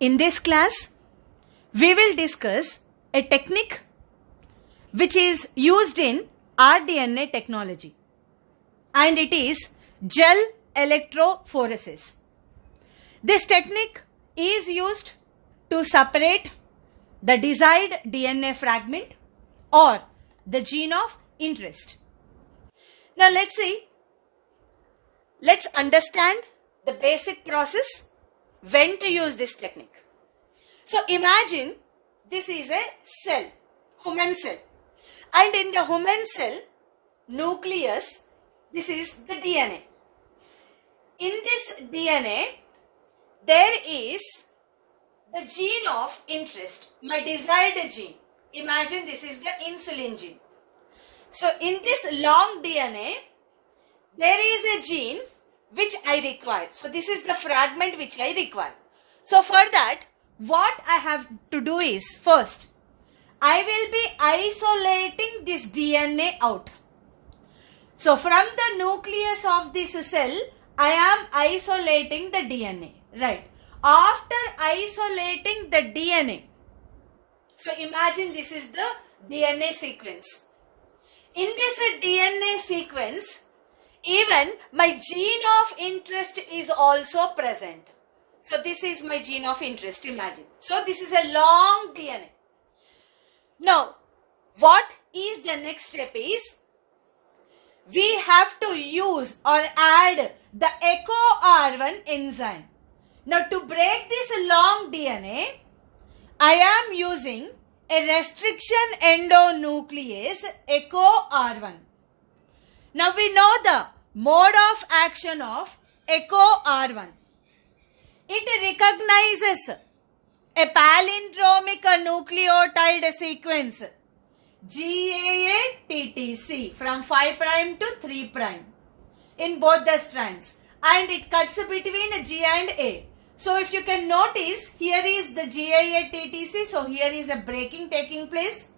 In this class, we will discuss a technique which is used in rDNA technology, and it is gel electrophoresis. This technique is used to separate the desired DNA fragment or the gene of interest. Now let's understand the basic process when to use this technique. So imagine this is a cell, human cell, and in the human cell nucleus, this is the DNA. In this DNA, there is the gene of interest, my desired gene. Imagine this is the insulin gene. So in this long DNA, there is a gene which I require. So this is the fragment which I require. So for that, what I have to do is, first, I will be isolating this DNA out. So from the nucleus of this cell, I am isolating the DNA, right? After isolating the DNA, so imagine this is the DNA sequence. In this DNA sequence, even my gene of interest is also present. So this is my gene of interest, imagine. So this is a long DNA. Now, what is the next step is, we have to use or add the EcoR1 enzyme. Now to break this long DNA, I am using a restriction endonuclease EcoR1. Now we know the mode of action of EcoR1. It recognizes a palindromic nucleotide sequence GAA-TTC from 5' to 3' in both the strands, and it cuts between G and A. So if you can notice, here is the GAA-TTC, so here is a breaking taking place,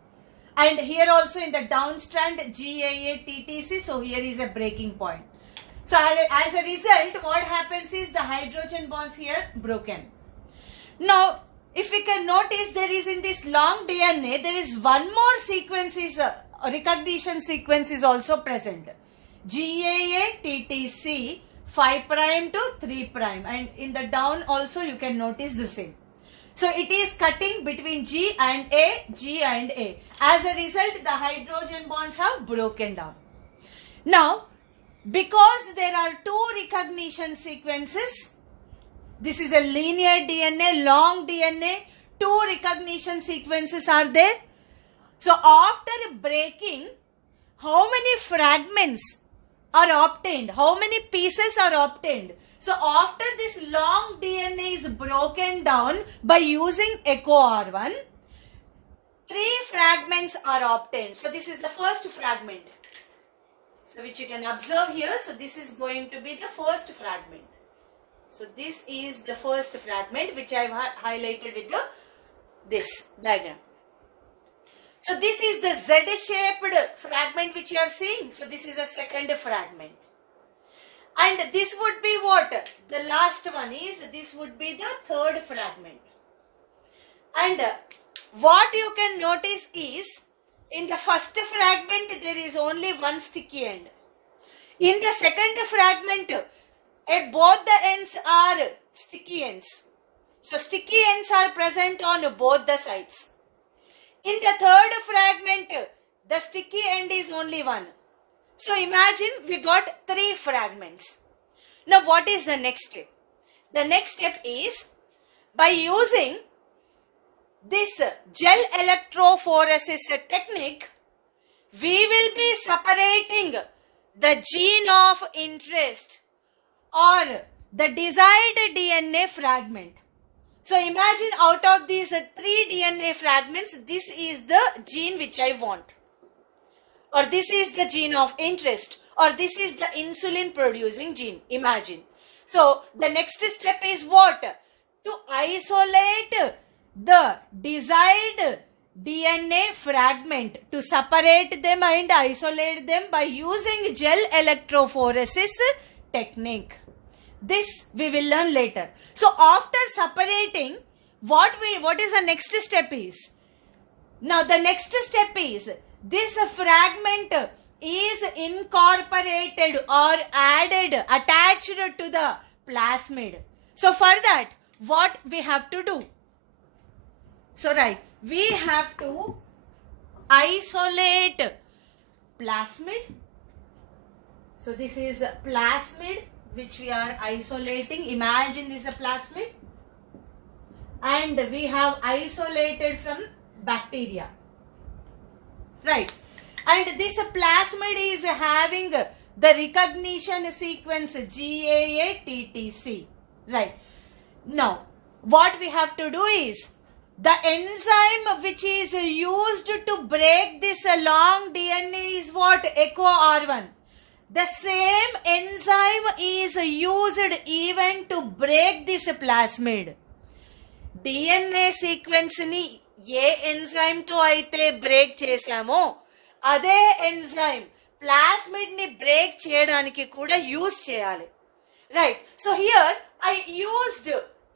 and here also in the down strand GAA-TTC, so here is a breaking point. So as a result, what happens is the hydrogen bonds here broken. Now if we can notice, there is in this long DNA, there is one more sequence is recognition sequence is also present. GAA-TTC 5' to 3', and in the down also you can notice the same. So it is cutting between G and A, G and A. As a result, the hydrogen bonds have broken down. Now, because there are two recognition sequences, this is a linear DNA, long DNA, two recognition sequences are there. So after breaking, how many fragments are obtained? How many pieces are obtained? So after this long DNA is broken down by using EcoR1, 3 fragments are obtained. So this is the first fragment. So which you can observe here. So this is going to be the first fragment. So this is the first fragment which I have highlighted with this diagram. So this is the Z-shaped fragment which you are seeing. So this is a second fragment. And this would be what? The last one is, this would be the third fragment. And what you can notice is, in the first fragment there is only one sticky end. In the second fragment, at both the ends are sticky ends. So sticky ends are present on both the sides. In the third fragment, the sticky end is only one. So imagine we got 3 fragments. Now what is the next step? The next step is, by using this gel electrophoresis technique, we will be separating the gene of interest or the desired DNA fragment. So imagine out of these 3 DNA fragments, this is the gene which I want, or this is the gene of interest, or this is the insulin producing gene. Imagine. So the next step is what? To isolate the desired DNA fragment, to separate them and isolate them by using gel electrophoresis technique. This we will learn later. So after separating, what is the next step is? Now the next step is this fragment is incorporated or added, attached to the plasmid. So for that, what we have to do? So right, we have to isolate plasmid. So this is plasmid which we are isolating. Imagine this is a plasmid. And we have isolated from bacteria. Right. And this plasmid is having the recognition sequence GAA-TTC. Right. Now, what we have to do is, the enzyme which is used to break this long DNA is what? EcoR1. The same enzyme is used even to break this plasmid. DNA sequence ని ఏ enzyme తో అయితే break చేశామో అదే enzyme plasmid ని break చేయడానికి కూడా use చేయాలి. Right. So here I used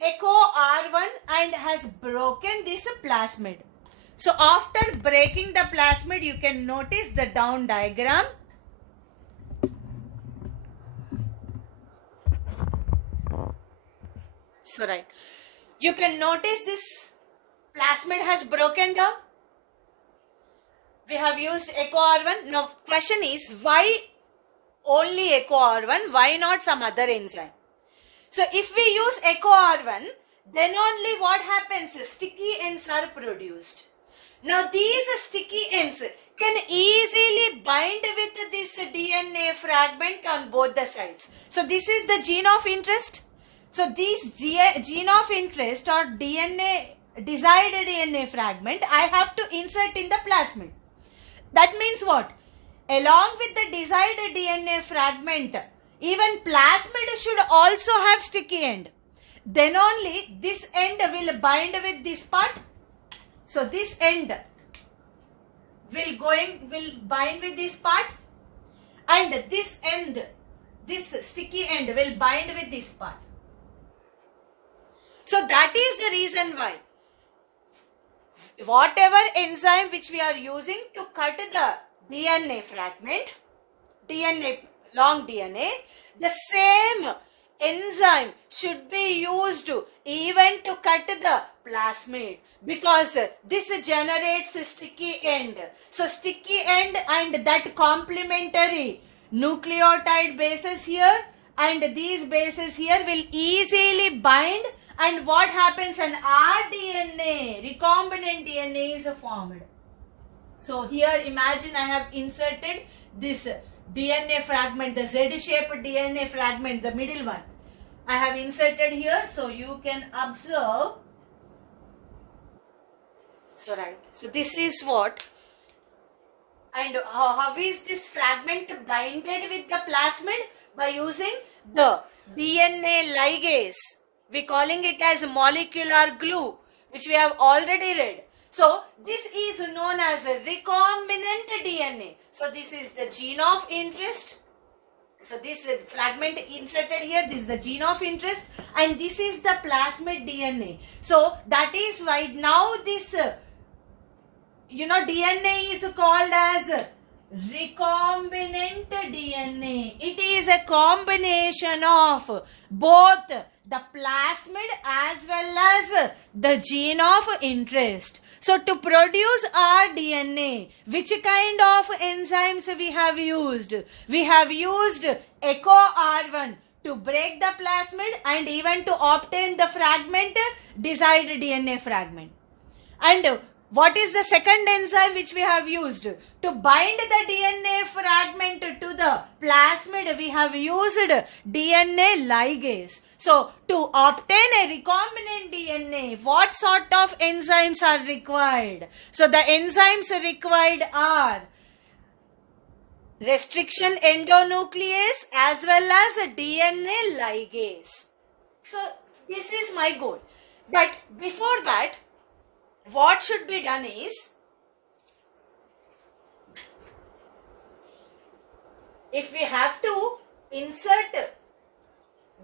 EcoR1 and has broken this plasmid. So after breaking the plasmid, you can notice the down diagram. So right, you can notice this plasmid has broken down. We have used EcoR1. Now question is, why only EcoR1? Why not some other enzyme? So if we use EcoR1, then only what happens? Sticky ends are produced. Now these sticky ends can easily bind with this DNA fragment on both the sides. So this is the gene of interest. So this gene of interest or DNA, desired DNA fragment, I have to insert in the plasmid. That means what? Along with the desired DNA fragment, even plasmid should also have sticky end. Then only this end will bind with this part. So this end will bind with this part, and this end, this sticky end will bind with this part. So that is the reason why whatever enzyme which we are using to cut the DNA fragment, long DNA, the same enzyme should be used even to cut the plasmid, because this generates sticky end. So sticky end and that complementary nucleotide bases here and these bases here will easily bind, and what happens? An rDNA, recombinant DNA is formed. So here imagine I have inserted this DNA fragment, the Z-shaped DNA fragment, the middle one. I have inserted here, so you can observe. So right, so this is what, and how is this fragment binded with the plasmid? By using the DNA ligase. We calling it as molecular glue, which we have already read. So this is known as a recombinant DNA. So this is the gene of interest. So this fragment inserted here, this is the gene of interest, and this is the plasmid DNA. So that is why now this, DNA is called as recombinant DNA. It is a combination of both the plasmid as well as the gene of interest. So to produce our DNA, which kind of enzymes we have used? We have used EcoR1 to break the plasmid and even to obtain the fragment, desired DNA fragment. And what is the second enzyme which we have used? To bind the DNA fragment to the plasmid, we have used DNA ligase. So, to obtain a recombinant DNA, what sort of enzymes are required? So, the enzymes required are restriction endonuclease as well as DNA ligase. So, this is my goal. But before that, what should be done is, if we have to insert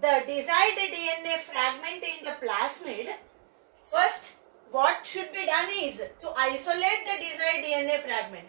the desired DNA fragment in the plasmid, first should be done is to isolate the desired DNA fragment.